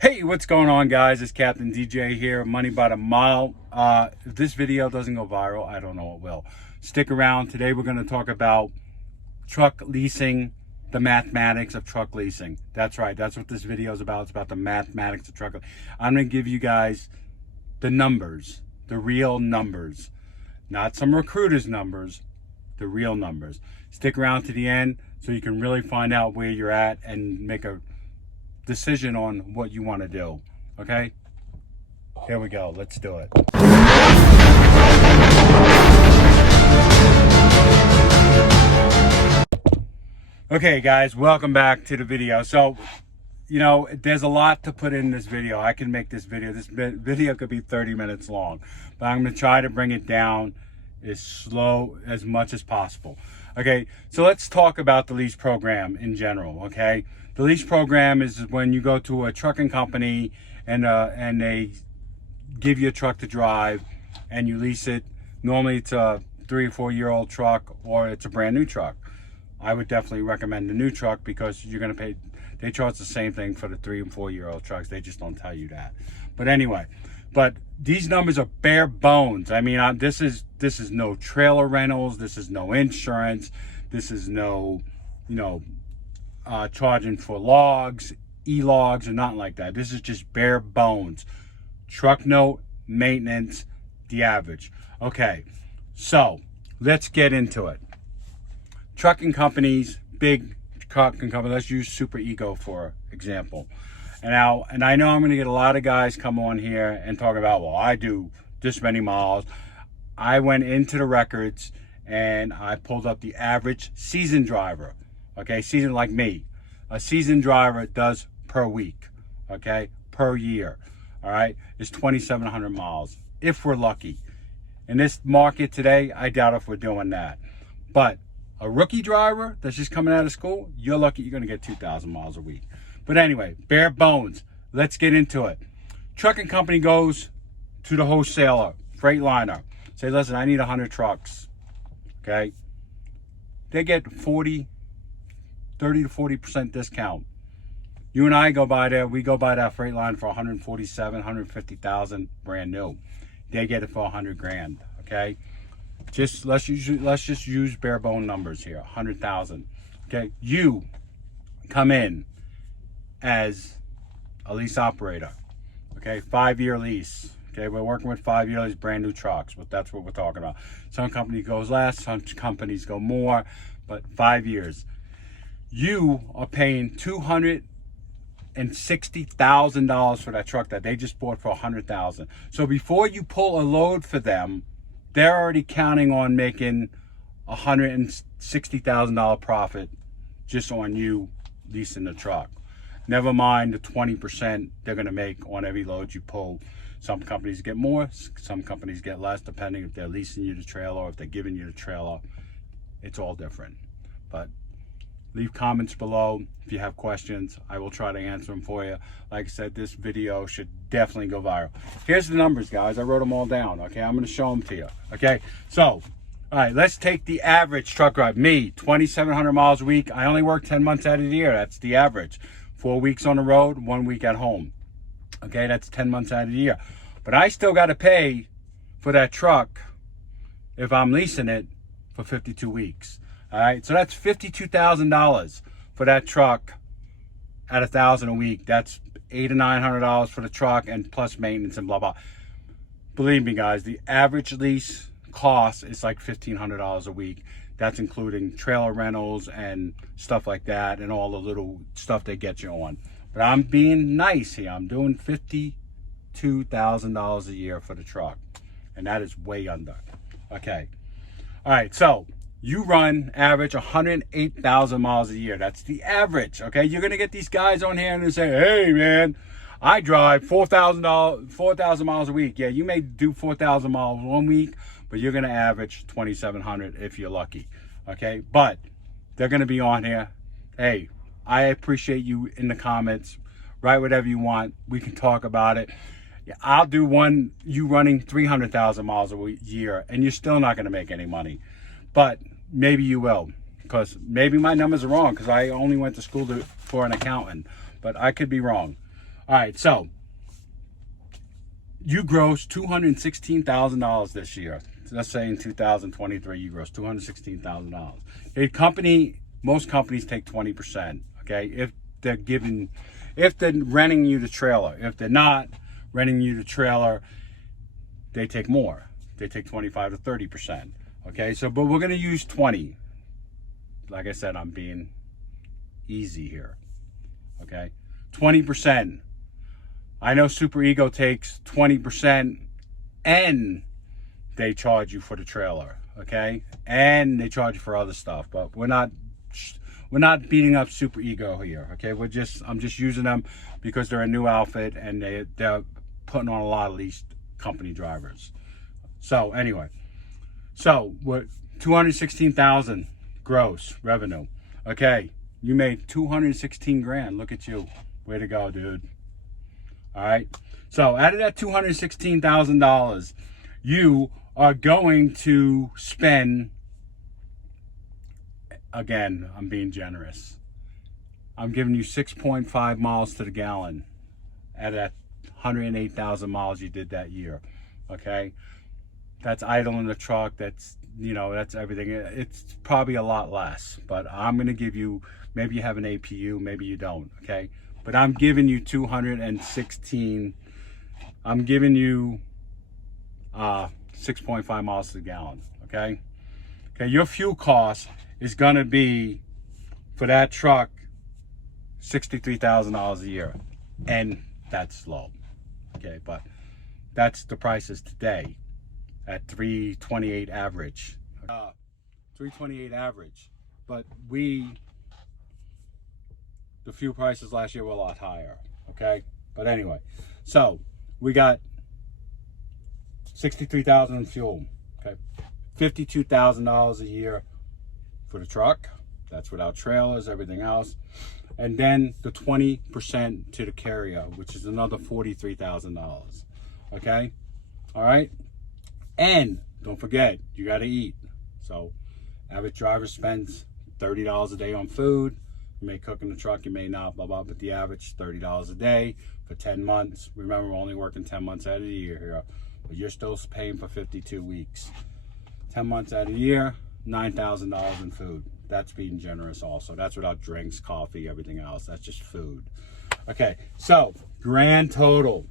Hey, what's going on, guys? It's Captain DJ here, Money by the Mile. If this video doesn't go viral, I don't know what will. Stick around. Today we're going to talk about truck leasing, the mathematics of truck leasing. That's right. That's what this video is about. It's about the mathematics of truck. I'm going to give you guys the numbers, the real numbers, not some recruiter's numbers, the real numbers. Stick around to the end so you can really find out where you're at and make a decision on what you want to do. Okay, here we go. Let's do it. Okay, guys, welcome back to the video. So, you know, there's a lot to put in this video. I can make this video could be 30 minutes long, but I'm going to try to bring it down as much as possible. Okay, so let's talk about the lease program in general. Okay, the lease program is when you go to a trucking company and they give you a truck to drive and you lease it. Normally it's a 3 or 4 year old truck, or it's a brand new truck. I would definitely recommend the new truck because you're going to pay. They charge the same thing for the 3 and 4 year old trucks. They just don't tell you that. But anyway, but these numbers are bare bones. I mean, this is no trailer rentals. This is no insurance. This is no, charging for logs, e-logs, or nothing like that. This is just bare bones. Truck note, maintenance, the average. Okay, so let's get into it. Trucking companies, big trucking companies. Let's use Super Ego for example. And I know I'm going to get a lot of guys come on here and talk about, well, I do this many miles. I went into the records and I pulled up the average seasoned driver. Okay, seasoned like me. A seasoned driver does per week, okay, per year. All right, it's 2,700 miles if we're lucky. In this market today, I doubt if we're doing that. But a rookie driver that's just coming out of school, you're lucky you're going to get 2,000 miles a week. But anyway, bare bones. Let's get into it. Trucking company goes to the wholesaler, Freightliner. Say, listen, I need 100 trucks. Okay. They get 30 to 40% discount. You and I go by there. We go by that Freightliner for 147, 150,000, brand new. They get it for 100 grand. Okay. Let's just use bare bone numbers here. 100,000. Okay. You come in as a lease operator. Okay, 5-year lease. Okay, we're working with 5-year lease, brand new trucks, but that's what we're talking about. Some companies goes less, some companies go more, but 5 years. You are paying $260,000 for that truck that they just bought for $100,000. So before you pull a load for them, they're already counting on making $160,000 profit just on you leasing the truck. Never mind the 20% they're going to make on every load you pull. Some companies get more, some companies get less, depending if they're leasing you the trailer or if they're giving you the trailer. It's all different. But leave comments below if you have questions. I will try to answer them for you. Like I said, this video should definitely go viral. Here's the numbers, guys. I wrote them all down. Okay, I'm going to show them to you. Okay, so all right, let's take the average truck drive. Me, 2,700 miles a week. I only work 10 months out of the year. That's the average. 4 weeks on the road, 1 week at home. Okay, that's 10 months out of the year. But I still got to pay for that truck if I'm leasing it for 52 weeks. All right, so that's $52,000 for that truck at $1,000 a week. That's $800 to $900 for the truck and plus maintenance and blah, blah. Believe me, guys, the average lease cost is like $1,500 a week. That's including trailer rentals and stuff like that and all the little stuff they get you on. But I'm being nice here. I'm doing $52,000 a year for the truck. And that is way under. Okay. All right. So you run average 108,000 miles a year. That's the average. Okay. You're going to get these guys on here and they say, hey, man, I drive 4,000 miles a week. Yeah, you may do 4,000 miles 1 week, but you're going to average 2,700 if you're lucky. Okay, but they're going to be on here. Hey, I appreciate you in the comments. Write whatever you want. We can talk about it. I'll do one, you running 300,000 miles a year, and you're still not going to make any money. But maybe you will, because maybe my numbers are wrong, because I only went to school for an accountant, but I could be wrong. All right, so you grossed $216,000 this year. So let's say in 2023 you grossed $216,000. Most companies take 20%. Okay, if they're renting you the trailer. If they're not renting you the trailer, they take more. They take 25 to 30%. Okay, so but we're gonna use 20. Like I said, I'm being easy here. Okay, 20%. I know Super Ego takes 20% and they charge you for the trailer, okay? And they charge you for other stuff, but we're not beating up Super Ego here, okay? I'm just using them because they're a new outfit and they're putting on a lot of leased company drivers. So anyway, we're 216,000 gross revenue. Okay, you made 216 grand. Look at you. Way to go, dude. All right. So out of that $216,000, you are going to spend, again, I'm being generous. I'm giving you 6.5 miles to the gallon out of that 108,000 miles you did that year. Okay. That's idling the truck. That's everything. It's probably a lot less, but I'm going to give you, maybe you have an APU, maybe you don't. Okay. But I'm giving you 216. I'm giving you 6.5 miles to the gallon. Okay. Your fuel cost is gonna be for that truck $63,000 a year, and that's low. Okay, but that's the prices today at 328 average. 328 average, but the fuel prices last year were a lot higher, okay? But anyway, so we got 63,000 in fuel, okay? $52,000 a year for the truck. That's without trailers, everything else. And then the 20% to the carrier, which is another $43,000, okay? All right? And don't forget, you got to eat. So average driver spends $30 a day on food. You may cook in the truck, you may not, blah, blah, but the average $30 a day for 10 months. Remember, we're only working 10 months out of the year here, but you're still paying for 52 weeks. 10 months out of the year, $9,000 in food. That's being generous also. That's without drinks, coffee, everything else. That's just food. Okay, so grand total,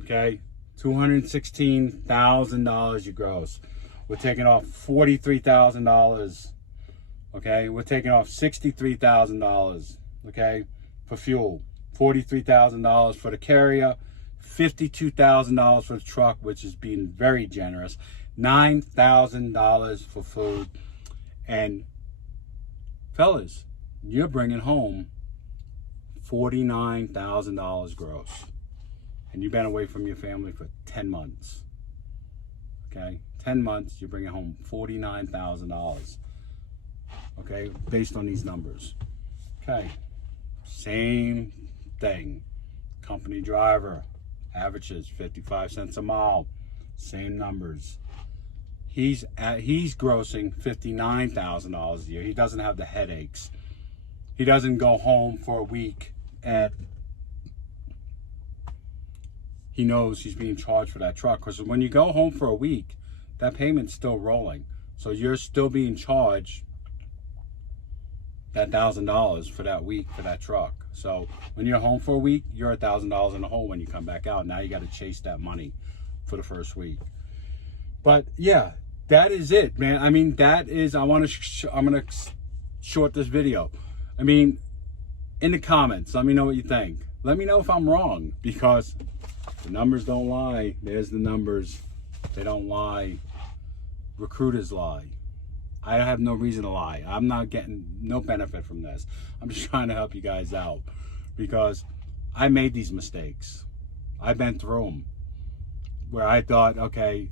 okay, $216,000 you gross. We're taking off $43,000. Okay, we're taking off $63,000, okay, for fuel, $43,000 for the carrier, $52,000 for the truck, which is being very generous, $9,000 for food, and fellas, you're bringing home $49,000 gross, and you've been away from your family for 10 months, okay, 10 months, you're bringing home $49,000. Okay, based on these numbers. Okay, same thing. Company driver averages 55 cents a mile. Same numbers. He's grossing $59,000 a year. He doesn't have the headaches. He doesn't go home for a week and he knows he's being charged for that truck. Because when you go home for a week, that payment's still rolling. So you're still being charged that $1,000 for that week for that truck. So when you're home for a week, you're $1,000 in the hole when you come back out. Now you got to chase that money for the first week. But yeah, that is it, man. I mean, that is, I'm gonna short this video. I mean, in the comments, let me know what you think. Let me know if I'm wrong, because the numbers don't lie. There's the numbers. They don't lie. Recruiters lie. I have no reason to lie. I'm not getting no benefit from this. I'm just trying to help you guys out because I made these mistakes. I've been through them where I thought, okay,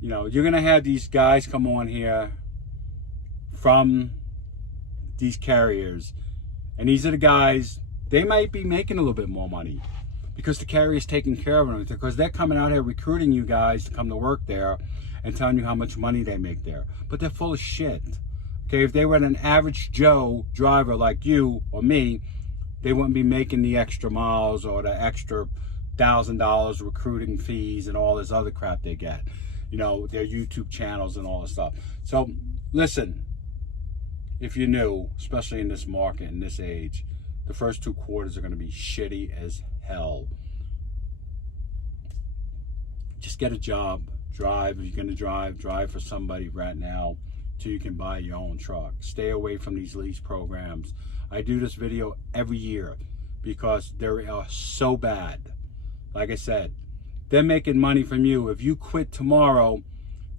you're going to have these guys come on here from these carriers, and these are the guys, they might be making a little bit more money because the carrier's taking care of them, because they're coming out here recruiting you guys to come to work there and telling you how much money they make there. But they're full of shit. Okay, if they were an average Joe driver like you or me, they wouldn't be making the extra miles or the extra $1,000 recruiting fees and all this other crap they get. You know, their YouTube channels and all this stuff. So listen, if you're new, especially in this market, in this age, the first 2 quarters are going to be shitty as hell. Just get a job, drive. If you're going to drive for somebody right now till you can buy your own truck. Stay away from these lease programs. I do this video every year because they are so bad. Like I said, they're making money from you. If you quit tomorrow,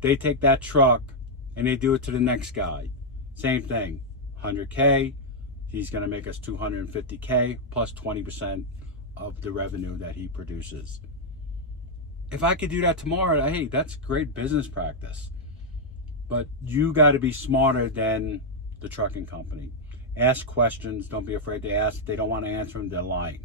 they take that truck and they do it to the next guy. Same thing, 100K, he's gonna make us 250K plus 20% of the revenue that he produces. If I could do that tomorrow, hey, that's great business practice. But you gotta be smarter than the trucking company. Ask questions, don't be afraid to ask. If they don't wanna answer them, they're lying.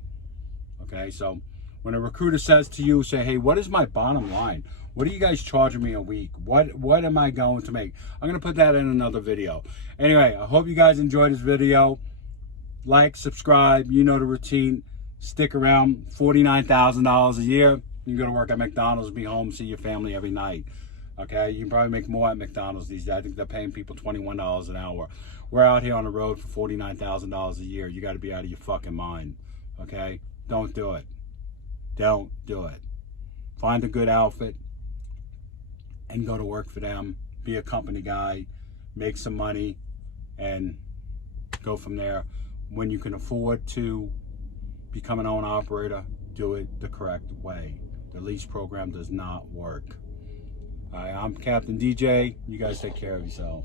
Okay, so when a recruiter says to you, say, hey, what is my bottom line? What are you guys charging me a week? What am I going to make? I'm going to put that in another video. Anyway, I hope you guys enjoyed this video. Like, subscribe, you know the routine. Stick around, $49,000 a year. You can go to work at McDonald's, be home, see your family every night. Okay, you can probably make more at McDonald's these days. I think they're paying people $21 an hour. We're out here on the road for $49,000 a year. You got to be out of your fucking mind. Okay, don't do it. Don't do it. Find a good outfit and go to work for them. Be a company guy, make some money, and go from there. When you can afford to become an owner operator, do it the correct way. The lease program does not work. All right, I'm Captain DJ. You guys take care of yourself.